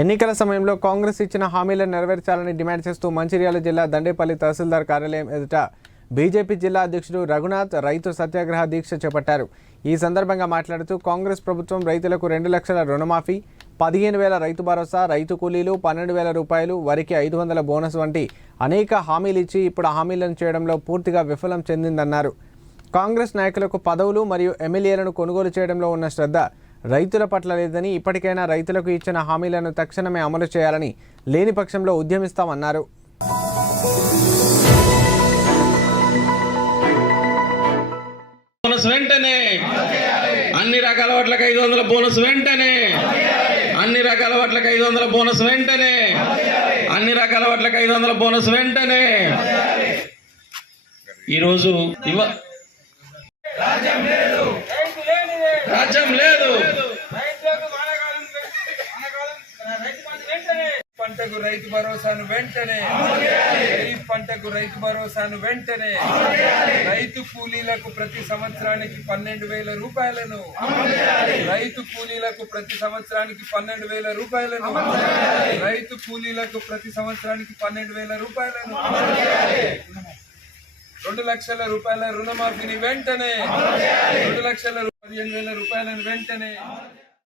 ఎన్నికల సమయంలో కాంగ్రెస్ ఇచ్చిన హామీలను నెరవేర్చాలని డిమాండ్ చేస్తూ మంచిర్యాల జిల్లా దండేపల్లి తహసీల్దార్ కార్యాలయం ఎదుట బీజేపీ జిల్లా అధ్యక్షుడు రఘునాథ్ రైతు సత్యాగ్రహ దీక్ష చేపట్టారు. ఈ సందర్భంగా మాట్లాడుతూ కాంగ్రెస్ ప్రభుత్వం రైతులకు రెండు లక్షల రుణమాఫీ పదిహేను వేల రైతు భరోసా రైతు కూలీలు పన్నెండు వేల రూపాయలు వరికి ఐదు వందల బోనస్ వంటి అనేక హామీలు ఇచ్చి ఇప్పుడు హామీలను చేయడంలో పూర్తిగా విఫలం చెందిందన్నారు. కాంగ్రెస్ నాయకులకు పదవులు మరియు ఎమ్మెల్యేలను కొనుగోలు చేయడంలో ఉన్న శ్రద్ధ రైతుల పట్ల లేదని ఇప్పటికైనా రైతులకు ఇచ్చిన హామీలను తక్షణమే అమలు చేయాలని లేని పక్షంలో ఉద్యమిస్తామన్నారు. బోనస్ వెంటనే. అన్ని రకాల వాట్లకు ఐదు వందల బోనస్ వెంటనే. అన్ని రకాల వాట్లకు ఐదు వందల బోనస్ వెంటనే. అన్ని రకాల వాట్లకు ఐదు వందల బోనస్ వెంటనే. ఈరోజు ఇవ రాజ్యం లేదు రైతులకు వానాకాలం వానాకాలం రైతు బంధు వెంటనే పంటకు రైతు భరోసాను వెంటనే. ఖరీఫ్ పంటకు రైతు భరోసాను వెంటనే. రైతు కూలీలకు ప్రతి సంవత్సరానికి పన్నెండు వేల రూపాయలను. రైతు కూలీలకు ప్రతి సంవత్సరానికి పన్నెండు వేల రూపాయలను. రైతు కూలీలకు ప్రతి సంవత్సరానికి పన్నెండు వేల రూపాయలను. రెండు లక్షల రూపాయల రుణమాఫీని వెంటనే. రెండు లక్షల పదిహేను వేల రూపాయలను వెంటనే.